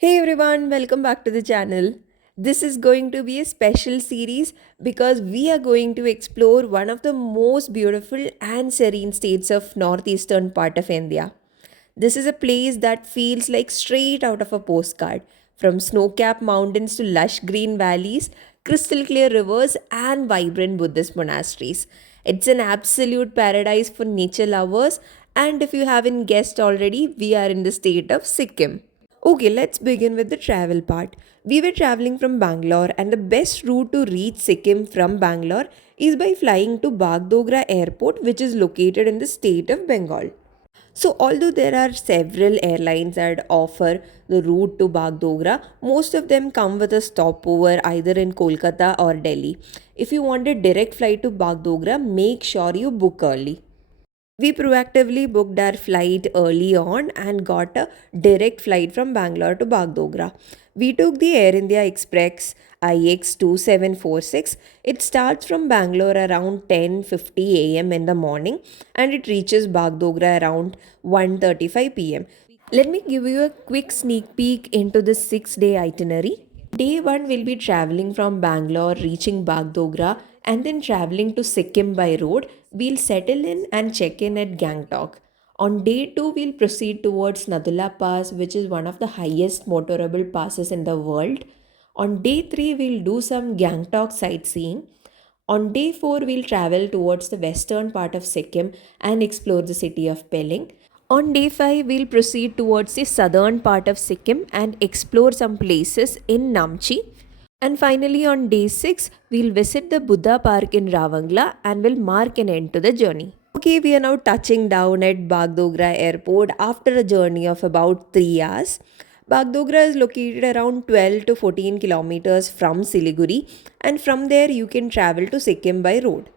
Hey everyone, welcome back to the channel. This is going to be a special series because we are going to explore one of the most beautiful and serene states of northeastern part of India. This is a place that feels like straight out of a postcard, from snow-capped mountains to lush green valleys, crystal clear rivers and vibrant Buddhist monasteries. It's an absolute paradise for nature lovers, and if you haven't guessed already, we are in the state of Sikkim. Okay, let's begin with the travel part. We were traveling from Bangalore, and the best route to reach Sikkim from Bangalore is by flying to Bagdogra Airport, which is located in the state of Bengal. So, although there are several airlines that offer the route to Bagdogra, most of them come with a stopover either in Kolkata or Delhi. If you want a direct flight to Bagdogra, make sure you book early. We proactively booked our flight early on and got a direct flight from Bangalore to Bagdogra. We took the Air India Express IX 2746. It starts from Bangalore around 10:50 a.m. in the morning and it reaches Bagdogra around 1:35 p.m. Let me give you a quick sneak peek into the 6-day itinerary. Day 1 will be traveling from Bangalore, reaching Bagdogra, and then traveling to Sikkim by road. We'll settle in and check in at Gangtok. On day 2, we'll proceed towards Nadula Pass, which is one of the highest motorable passes in the world. On day 3, we'll do some Gangtok sightseeing. On day 4, we'll travel towards the western part of Sikkim and explore the city of Pelling. On day 5, we'll proceed towards the southern part of Sikkim and explore some places in Namchi. And finally, on day 6, we'll visit the Buddha Park in Ravangla and will mark an end to the journey. Okay, we are now touching down at Bagdogra Airport after a journey of about 3 hours. Bagdogra is located around 12 to 14 kilometers from Siliguri, and from there you can travel to Sikkim by road.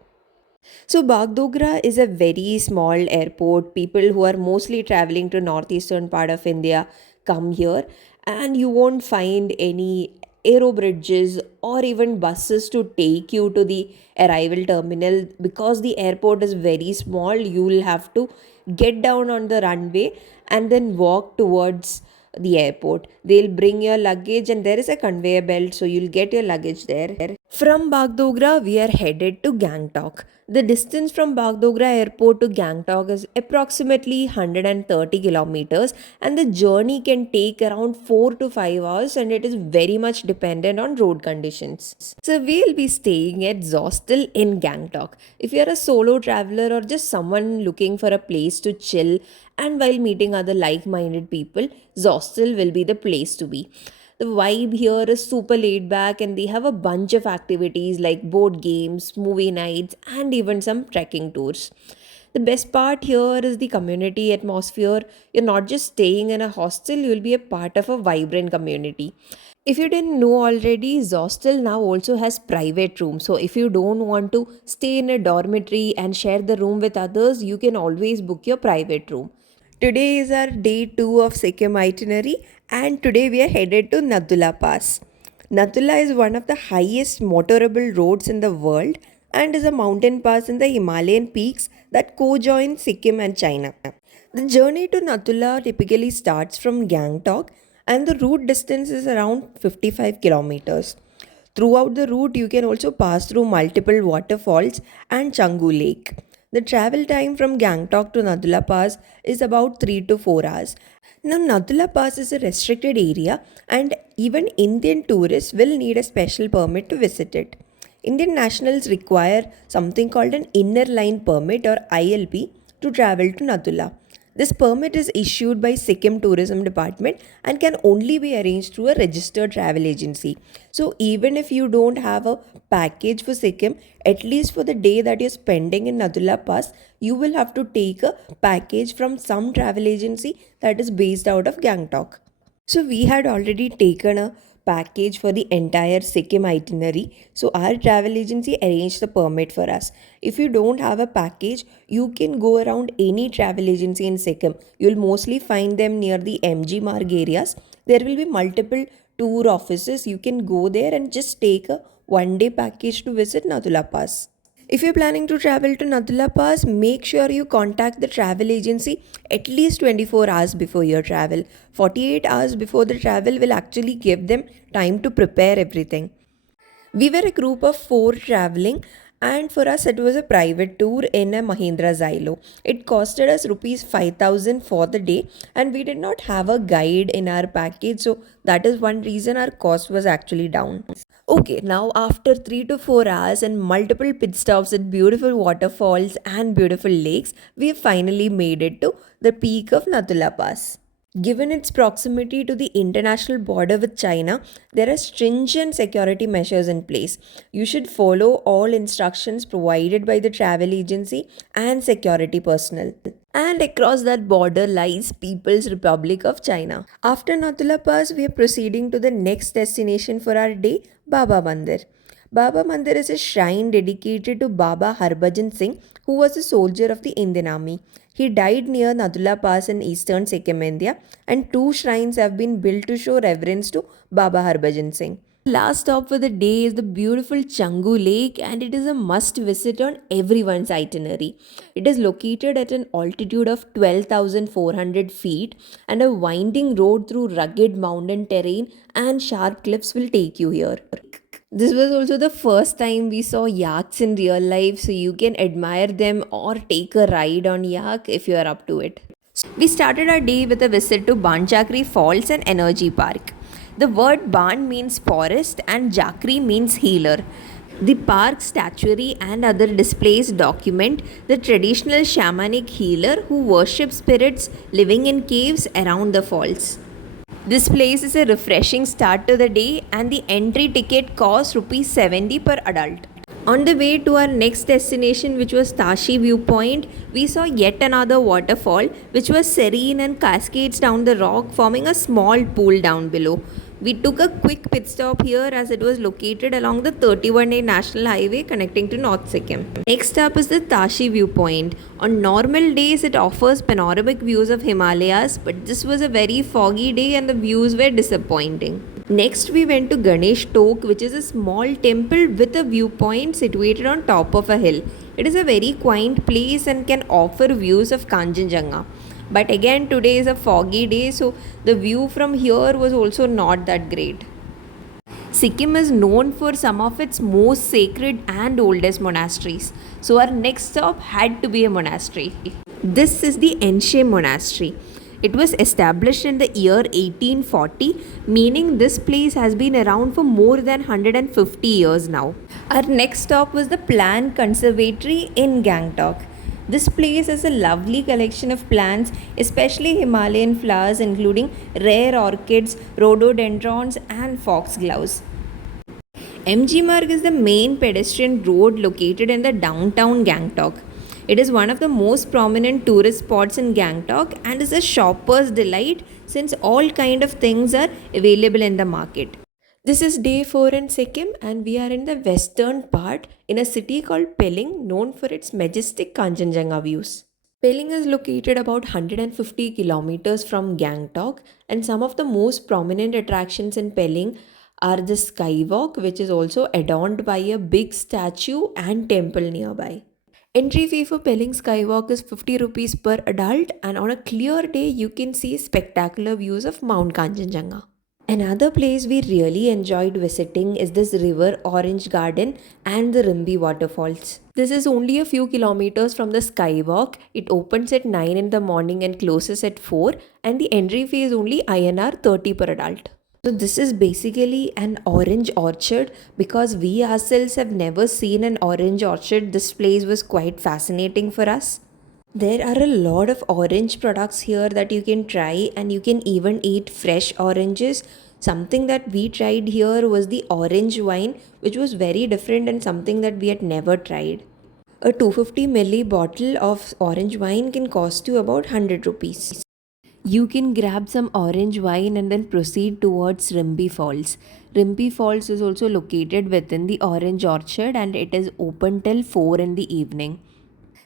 So Bagdogra is a very small airport. People who are mostly traveling to northeastern part of India come here, and you won't find any aero bridges or even buses to take you to the arrival terminal because the airport is very small. You will have to get down on the runway and then walk towards the airport. They'll bring your luggage and there is a conveyor belt, so you'll get your luggage there. From Bagdogra, we are headed to Gangtok. The distance from Bagdogra airport to Gangtok is approximately 130 kilometers, and the journey can take around 4 to 5 hours, and it is very much dependent on road conditions. So, we'll be staying at Zostel in Gangtok. If you're a solo traveler or just someone looking for a place to chill and while meeting other like minded people, Zostel will be the place to be. The vibe here is super laid back, and they have a bunch of activities like board games, movie nights, and even some trekking tours. The best part here is the community atmosphere. You're not just staying in a hostel, you'll be a part of a vibrant community. If you didn't know already, Zostel now also has private rooms. So if you don't want to stay in a dormitory and share the room with others, you can always book your private room. Today is our day 2 of Sikkim itinerary, and today we are headed to Nadula Pass. Nadula is one of the highest motorable roads in the world and is a mountain pass in the Himalayan peaks that co-join Sikkim and China. The journey to Nadula typically starts from Gangtok and the route distance is around 55 kilometers. Throughout the route, you can also pass through multiple waterfalls and Changu Lake. The travel time from Gangtok to Nadula Pass is about 3 to 4 hours. Now, Nadula Pass is a restricted area and even Indian tourists will need a special permit to visit it. Indian nationals require something called an Inner Line Permit or ILP to travel to Nadula. This permit is issued by Sikkim Tourism Department and can only be arranged through a registered travel agency. So even if you don't have a package for Sikkim, at least for the day that you're spending in Nadula Pass, you will have to take a package from some travel agency that is based out of Gangtok. So we had already taken a package for the entire Sikkim itinerary. So our travel agency arranged the permit for us. If you don't have a package, you can go around any travel agency in Sikkim. You'll mostly find them near the MG Marg areas. There will be multiple tour offices. You can go there and just take a 1 day package to visit Nadula Pass. If you're planning to travel to Nathula Pass, make sure you contact the travel agency at least 24 hours before your travel. 48 hours before the travel will actually give them time to prepare everything. We were a group of four traveling, and for us, it was a private tour in a Mahindra Xylo. It costed us rupees 5,000 for the day, and we did not have a guide in our package, so that is one reason our cost was actually down. Okay, now after 3 to 4 hours and multiple pit stops at beautiful waterfalls and beautiful lakes, we have finally made it to the peak of Nathula Pass. Given its proximity to the international border with China, there are stringent security measures in place. You should follow all instructions provided by the travel agency and security personnel. And across that border lies People's Republic of China. After Nathula Pass, we are proceeding to the next destination for our day, Baba Mandir. Baba Mandir is a shrine dedicated to Baba Harbhajan Singh, who was a soldier of the Indian Army. He died near Nadula Pass in eastern Sikkim, India, and two shrines have been built to show reverence to Baba Harbhajan Singh. Last stop for the day is the beautiful Changu Lake, and it is a must visit on everyone's itinerary. It is located at an altitude of 12,400 feet, and a winding road through rugged mountain terrain and sharp cliffs will take you here. This was also the first time we saw yaks in real life, so you can admire them or take a ride on yak if you are up to it. We started our day with a visit to Banchakri Falls and Energy Park. The word Ban means forest and Jakri means healer. The park's statuary and other displays document the traditional shamanic healer who worships spirits living in caves around the falls. This place is a refreshing start to the day, and the entry ticket costs rupees 70 per adult. On the way to our next destination, which was Tashi Viewpoint, we saw yet another waterfall which was serene and cascades down the rock, forming a small pool down below. We took a quick pit stop here as it was located along the 31A National Highway connecting to North Sikkim. Next up is the Tashi Viewpoint. On normal days, it offers panoramic views of Himalayas, but this was a very foggy day and the views were disappointing. Next, we went to Ganesh Tok, which is a small temple with a viewpoint situated on top of a hill. It is a very quaint place and can offer views of Kanchenjunga. But again, today is a foggy day, so the view from here was also not that great. Sikkim is known for some of its most sacred and oldest monasteries, so our next stop had to be a monastery. This is the Enshe Monastery. It was established in the year 1840, meaning this place has been around for more than 150 years now. Our next stop was the Plant Conservatory in Gangtok. This place is a lovely collection of plants, especially Himalayan flowers, including rare orchids, rhododendrons, and foxgloves. MG Marg is the main pedestrian road located in the downtown Gangtok. It is one of the most prominent tourist spots in Gangtok and is a shopper's delight since all kind of things are available in the market. This is day 4 in Sikkim, and we are in the western part in a city called Pelling, known for its majestic Kanchenjunga views. Pelling is located about 150 kilometers from Gangtok, and some of the most prominent attractions in Pelling are the skywalk, which is also adorned by a big statue and temple nearby. Entry fee for Pelling Skywalk is 50 rupees per adult, and on a clear day you can see spectacular views of Mount Kanchenjunga. Another place we really enjoyed visiting is this river Orange Garden and the Rimbi waterfalls. This is only a few kilometers from the skywalk. It opens at 9 in the morning and closes at 4, and the entry fee is only INR 30 per adult. So this is basically an orange orchard. Because we ourselves have never seen an orange orchard, this place was quite fascinating for us. There are a lot of orange products here that you can try, and you can even eat fresh oranges. Something that we tried here was the orange wine, which was very different and something that we had never tried. A 250 milli bottle of orange wine can cost you about 100 rupees. You can grab some orange wine and then proceed towards Rimbi Falls. Rimbi Falls is also located within the orange orchard, and it is open till 4 in the evening.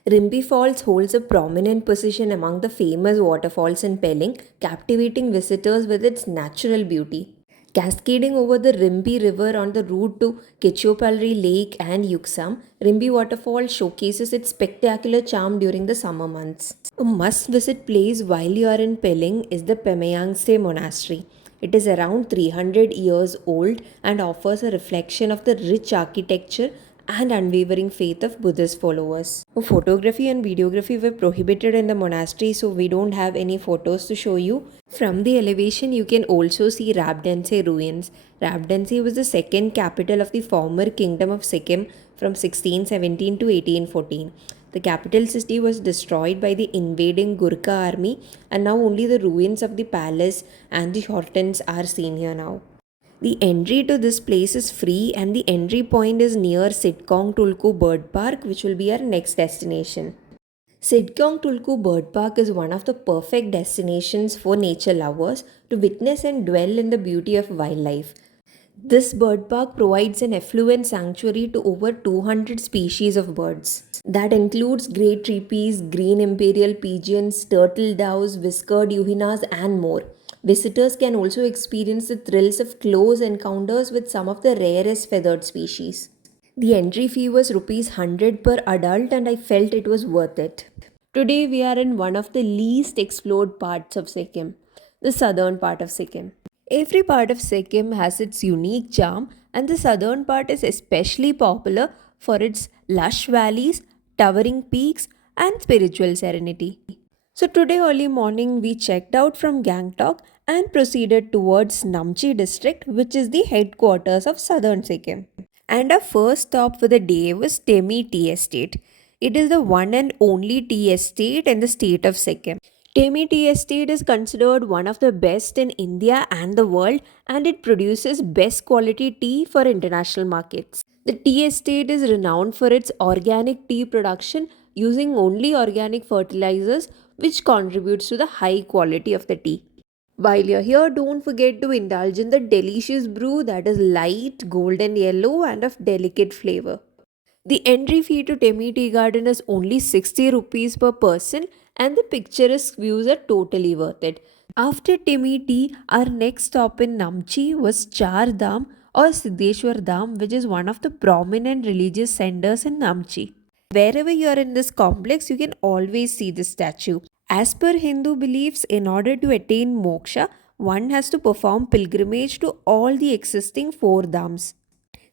Rimbi Falls holds a prominent position among the famous waterfalls in Pelling, captivating visitors with its natural beauty. Cascading over the Rimbi River on the route to Ketchopalri Lake and Yuksam, Rimbi Waterfall showcases its spectacular charm during the summer months. A must visit place while you are in Pelling is the Pemayangse Monastery. It is around 300 years old and offers a reflection of the rich architecture and unwavering faith of Buddhist followers. Photography and videography were prohibited in the monastery, so we don't have any photos to show you. From the elevation, you can also see Rabdanse ruins. Rabdanse was the second capital of the former kingdom of Sikkim from 1617 to 1814. The capital city was destroyed by the invading Gurkha army, and now only the ruins of the palace and the Hortons are seen here now. The entry to this place is free, and the entry point is near Sitkong Tulku Bird Park, which will be our next destination. Sitkong Tulku Bird Park is one of the perfect destinations for nature lovers to witness and dwell in the beauty of wildlife. This bird park provides an affluent sanctuary to over 200 species of birds. That includes great treepees, green imperial pigeons, turtle doves, whiskered euhenas, and more. Visitors can also experience the thrills of close encounters with some of the rarest feathered species. The entry fee was rupees 100 per adult, and I felt it was worth it. Today we are in one of the least explored parts of Sikkim, the southern part of Sikkim. Every part of Sikkim has its unique charm, and the southern part is especially popular for its lush valleys, towering peaks, and spiritual serenity. So, today early morning, we checked out from Gangtok and proceeded towards Namchi district, which is the headquarters of southern Sikkim. And our first stop for the day was Temi Tea Estate. It is the one and only tea estate in the state of Sikkim. Temi Tea Estate is considered one of the best in India and the world, and it produces best quality tea for international markets. The tea estate is renowned for its organic tea production using only organic fertilizers, which contributes to the high quality of the tea. While you're here, don't forget to indulge in the delicious brew that is light, golden yellow, and of delicate flavor. The entry fee to Temi Tea Garden is only 60 rupees per person, and the picturesque views are totally worth it. After Temi Tea, our next stop in Namchi was Char Dham or Siddheshwar Dham, which is one of the prominent religious centers in Namchi. Wherever you are in this complex, you can always see this statue. As per Hindu beliefs, in order to attain moksha, one has to perform pilgrimage to all the existing four dhams.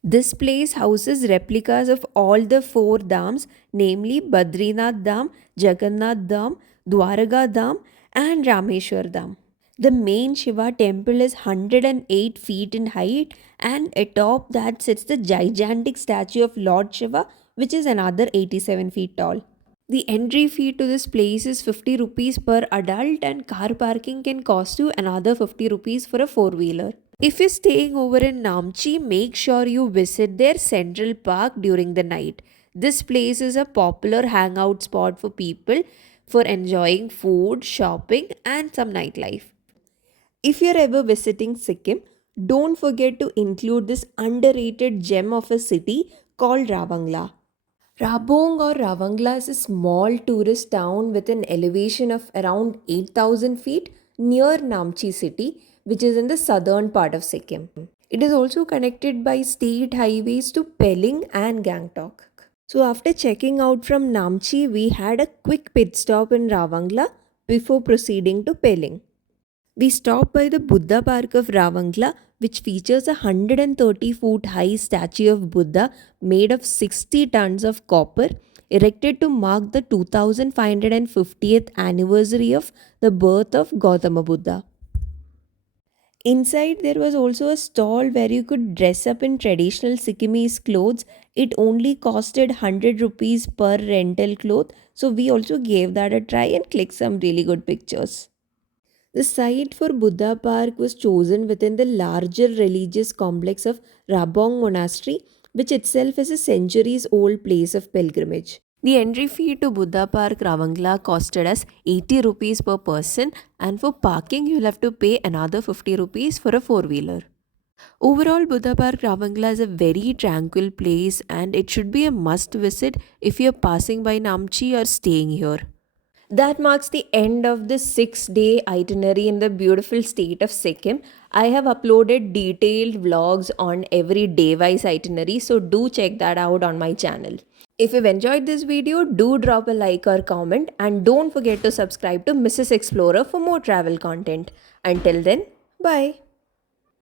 This place houses replicas of all the four dhams, namely Badrinath Dham, Jagannath Dham, Dwaraka Dham, and Rameshwar Dham. The main Shiva temple is 108 feet in height, and atop that sits the gigantic statue of Lord Shiva, which is another 87 feet tall. The entry fee to this place is 50 rupees per adult, and car parking can cost you another 50 rupees for a four-wheeler. If you're staying over in Namchi, make sure you visit their Central Park during the night. This place is a popular hangout spot for people for enjoying food, shopping, and some nightlife. If you're ever visiting Sikkim, don't forget to include this underrated gem of a city called Ravangla. Rabong or Ravangla is a small tourist town with an elevation of around 8,000 feet near Namchi city, which is in the southern part of Sikkim. It is also connected by state highways to Pelling and Gangtok. So after checking out from Namchi, we had a quick pit stop in Ravangla before proceeding to Pelling. We stopped by the Buddha Park of Ravangla, which features a 130-foot high statue of Buddha made of 60 tons of copper, erected to mark the 2550th anniversary of the birth of Gautama Buddha. Inside, there was also a stall where you could dress up in traditional Sikkimese clothes. It only costed 100 rupees per rental cloth, so we also gave that a try and clicked some really good pictures. The site for Buddha Park was chosen within the larger religious complex of Rabong Monastery, which itself is a centuries old place of pilgrimage. The entry fee to Buddha Park Ravangla costed us 80 rupees per person, and for parking you'll have to pay another 50 rupees for a four-wheeler. Overall, Buddha Park Ravangla is a very tranquil place, and it should be a must visit if you're passing by Namchi or staying here. That marks the end of the 6 day itinerary in the beautiful state of Sikkim. I have uploaded detailed vlogs on every day wise itinerary, so do check that out on my channel. If you've enjoyed this video, do drop a like or comment, and don't forget to subscribe to Mrs. Explorer for more travel content. Until then, bye.